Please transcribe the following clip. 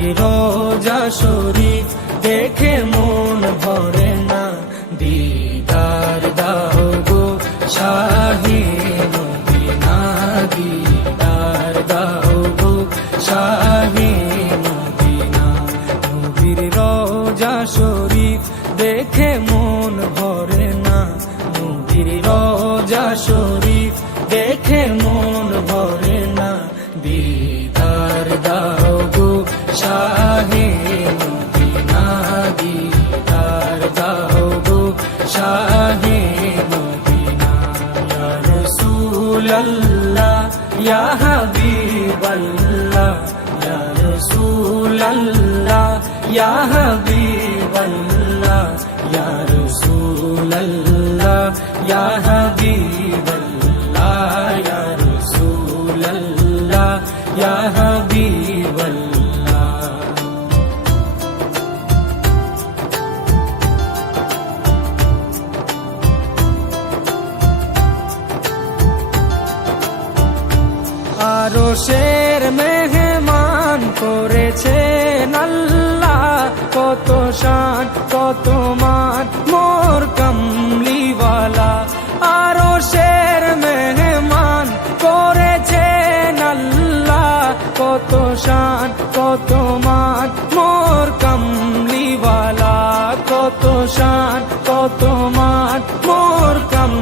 নবীর রোজা শরীফ দেখে মন ভরে না, দিদার দাও গো শাহে মদিনা, দিদার দাও গো শাহে মদিনা। নবীর রোজা শরীফ দেখে মন ভরে না, নবীর রোজা শরীফ দেখে মন ভরে না, দিদার দাও গো শাহে মদিনা, দিদার দাও গো শাহে মদিনা। ইয়া রাসূলুল্লাহ ইয়া হাবিবাল্লাহ, ইয়া রাসূলুল্লাহ ইয়া হাবিবাল্লাহ, ইয়া রাসূলুল্লাহ ইয়া হাবিবাল্লাহ, ইয়া রাসূলুল্লাহ ইয়া হাবিবাল্লাহ। আরশের মেহমান করেছেন আল্লাহ, কত শান কত মান মোর কামলিওয়ালা। আরশের মেহমান করেছেন আল্লাহ, কত শান কত মান মোর কামলিওয়ালা, কত শান কত মান মোর কামলিওয়ালা।